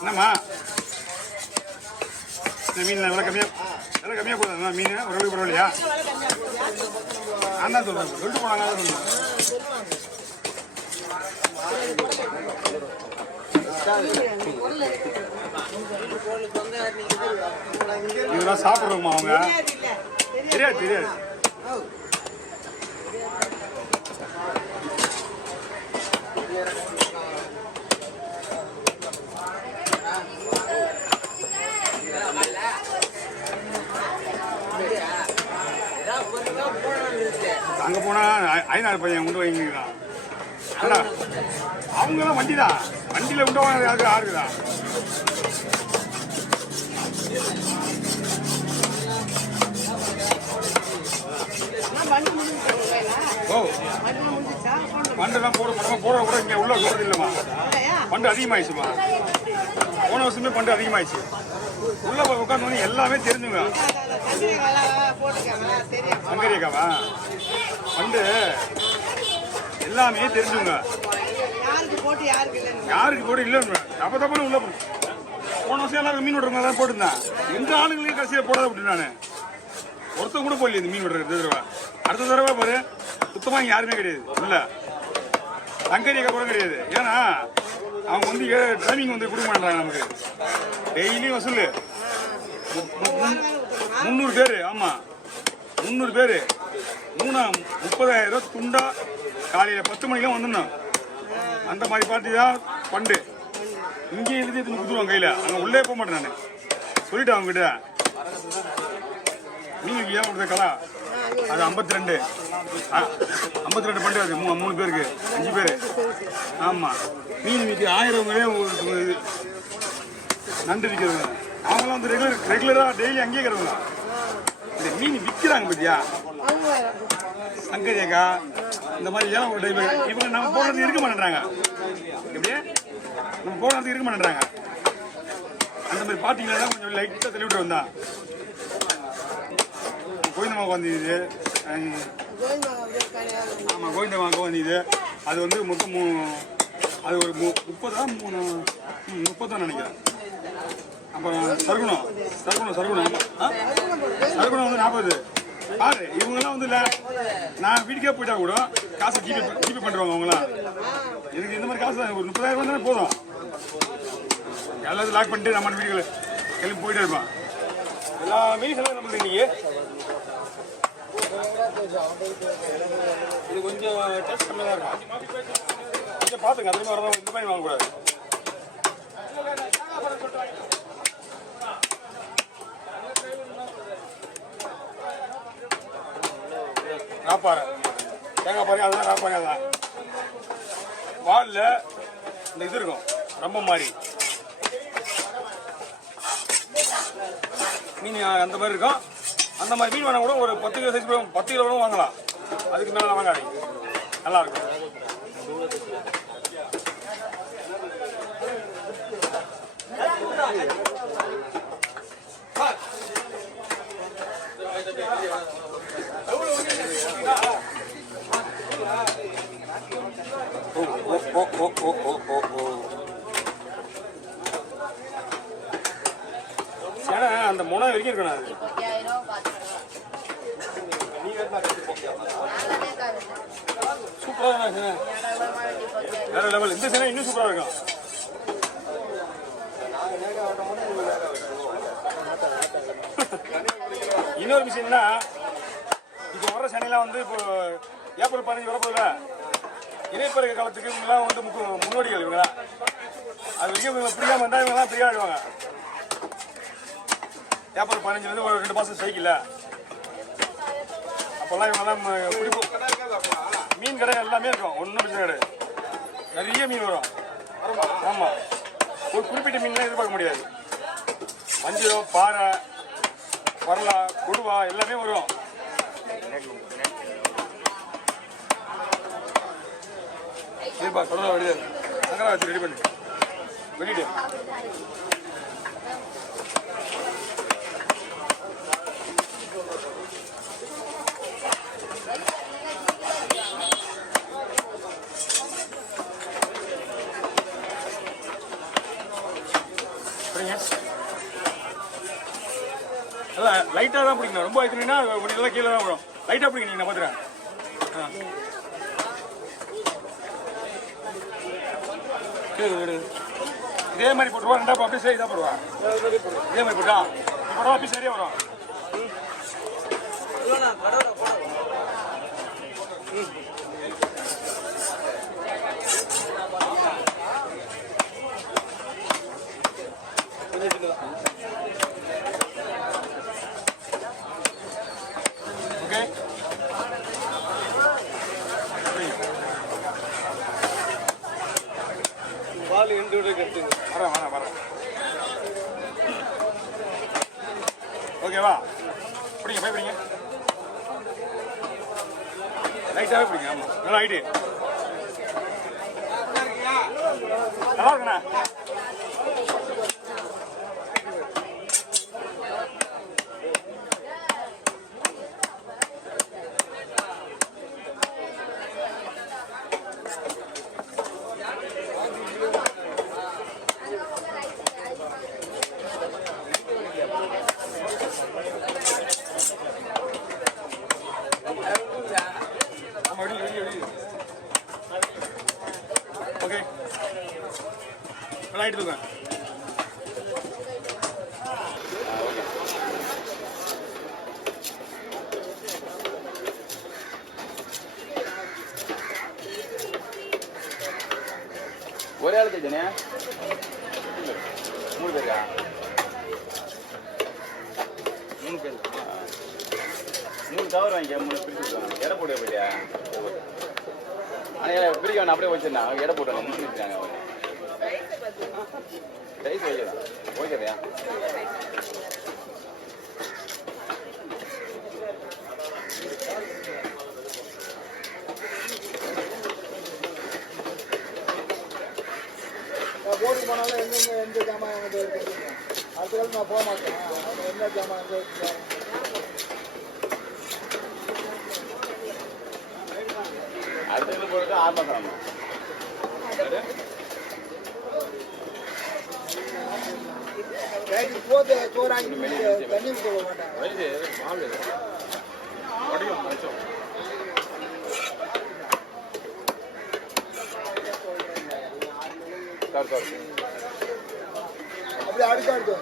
என்னம்மா இந்த மீன் விலை கம்மியாக போதும் மீன் ஒரு பரவாயில்லையா? நான் தான் சொல்கிறேன், சொல்லிட்டு போனாங்க. இதெல்லாம் சாப்பிட்றோமா அவங்க? தெரியாது தெரியாது. அங்கே போனால் ஐநாறு பையன் கொண்டு வாங்கிக்கிறான். அவங்களாம் வண்டி தான், வண்டியில் கொண்டு வாங்க ஆறுக்குதான். ஓ பண்டெல்லாம் போட கூட இங்கே உள்ள போகிறது இல்லைம்மா. பண்டு அதிகமாகிடுச்சுமா. போன வருஷமே பண்டு அதிகமாகிடுச்சு. உள்ள போய் உட்காந்து எல்லாமே தெரிஞ்சுங்க. சங்கரிக்காவா பண்டு எல்லாமே தெரிஞ்சுங்க. யாருக்கு போட்டு இல்லைன்னு தப்ப தப்பான உள்ள போன வருஷம் எல்லாரும் மீன் விடுறவங்க தான் போட்டுருந்தேன். எந்த ஆளுங்களையும் கடைசியில் போடாத அப்படி நான் ஒருத்தன் கூட போடல இந்த மீன் விடுறது. தடவை அடுத்த தடவை பாரு சுத்தமாக யாருமே கிடையாது. இல்லை சங்கரிக்கா கூட கிடையாது. ஏன்னா அவங்க வந்து டைமிங் வந்து கொடுக்க மாட்டாங்க நமக்கு. டெய்லியும் வசூல் 300 பேர். ஆமாம் 300 பேர் 30,000 ரூபா துண்டா. காலையில் 10 மணிக்கெலாம் வந்துடணும். அந்த மாதிரி பார்ட்டி தான் பண்டு. இங்கேயே எழுதி கொடுத்துருவாங்க கையில். அங்கே உள்ளே போக மாட்டேன் நான் சொல்லிட்டேன் அவங்ககிட்ட. நீங்கள் ஏன் கொடுத்த கலா அது 52 பண்டு அது 3 பேருக்கு 5 பேர். ஆமாம் மீன் வீட்டு 1000 நண்டு விற்கிறவங்க. அவங்களாம் வந்து ரெகுலராக டெய்லி அங்கேயே இருக்கிறவங்க. இந்த மீன் விற்கிறாங்க பத்தியா சங்கரிக்கா இந்த மாதிரி ஏன் ஒரு டைம் இவங்க நம்ம போடுறது இருக்க மாட்டேன்றாங்க. எப்படியே நம்ம போடுறது இருக்க மாட்டேன்றாங்க. அந்த மாதிரி பார்த்தீங்கன்னா கொஞ்சம் லைட்டாக தெளிவிட்டு வந்தா கோவிந்தமாக வந்தது. ஆமாம் கோவிந்தமாக வந்தது. அது வந்து மொத்தம் அது ஒரு 30 தான் நினைக்கிறேன். அப்புறம் சருகுணம் வந்து 40. பாரு இவங்கெல்லாம் வந்து இல்லை நான் வீட்டுக்கே போயிட்டா கூட காசு ஜிபே பண்ணுறாங்க அவங்களாம். எனக்கு இந்த மாதிரி காசு ஒரு 30,000 தானே போதும். எல்லாத்தையும் லாக் பண்ணிட்டு நம்ம வீட்டுக்கு கிளம்பி போயிட்டே இருப்பான். எல்லா மீன் செலவு நம்மளுக்கு இன்னைக்கு இது கொஞ்சம் டேஸ்ட் கம்மியாக தான் இருக்கும். கொஞ்சம் பார்த்துங்க. அதே மாதிரி வரதான் இந்த மாதிரி வாங்கக்கூடாது. ராப்பாறை தேங்காய் பாரு அதுதான் ராப்பாறை. அதான் வாலில் இந்த இது இருக்கும் ரொம்ப மாதிரி மீன் அந்த மாதிரி இருக்கும். அந்த மாதிரி மீன் வேணா கூட ஒரு 10 கிலோ சைஸ் 10 கிலோ கூட வாங்கலாம். அதுக்கு மேலே வாங்காதீங்க. நல்லா இருக்கும். ஏன்னா அந்த முனை வரைக்கும் இருக்கணும். சூப்பராக வேற லெவல். இந்த சேனை இன்னும் சூப்பராக இருக்கும். இன்னொரு விஷயம் என்னன்னா இப்போ வர சேனைலாம் வந்து இப்போ ஏப்ரல் 15 வரப்போதில்ல இணைப்பருக காலத்துக்கு இவங்கெல்லாம் வந்து முன்னோடிகள். இவங்களாம் அது வரைக்கும் இவங்க பிரியாமல் இருந்தால் இவங்கெல்லாம் ஃப்ரீயாக ஆகிடுவாங்க. ஏப்ரல் 15 ஒரு 2 மாதம் சைக்கிள். அப்போல்லாம் இவங்கெல்லாம் மீன் கடை எல்லாமே இருக்கும். ஒன்றும் பிரச்சனை கிடையாது. நிறைய மீன் வரும். ஆமாம் ஒரு குறிப்பிட்ட மீன்லாம் எதிர்பார்க்க முடியாது. வஞ்சிரம் பாறை வரலா கொடுவா எல்லாமே வரும். சரிப்பா சொல்கிறத வழியாது அங்கே வச்சு ரெடி பண்ணு. வெளியிடு. நல்லா லைட்டாக தான் பிடிக்கணும். ரொம்ப ஆயிடுச்சுன்னா நல்லா கீழே தான் வரும். லைட்டாக பிடிக்கணும். நான் பார்த்துறேன். இதே மாதிரி போட்டுருவா. ரெண்டா அப்படியே சரி தான் போடுவா. இதே மாதிரி போட்டா போடுவா. அப்படியே சரியா வரும். ஓகே பால் எண்டு கட்டுங்க. வரேன். ஓகேவா? பிடிங்க, போய் பிடிங்க. லைட்டாகவே பிடிங்க. ஆமாம், நல்லா ஐடி. நல்லா இருக்குண்ணா. ஓகே, நல்லா எடுத்துங்க. ஒரே ஆள் கேட்டேனே. 3 பேரா? 3 பேர். 3 கவர் வாங்கிக்க. 3 பிரிச்சு எடை போட்டு போயிட்டியா? ஆனால் பிரிக்க வேணா, அப்படியே வச்சிருந்தேன். எடை போட்டு முடிச்சுருக்காங்க. அவங்க ரைஸ் வைக்கலாம். ஓகேதையா? போட்டுக்கு போனாலும் எந்த ஜாமான் எங்கே இருக்கு அடுத்த காலம் நான் போக மாட்டேன். எந்த ஜாமான் எங்கே இருக்கு அடுத்த போட்டு 6 மாதம் ஆகும். போது சோறாங்கி தண்ணி போக மாட்டேன். அப்படியே அடுத்து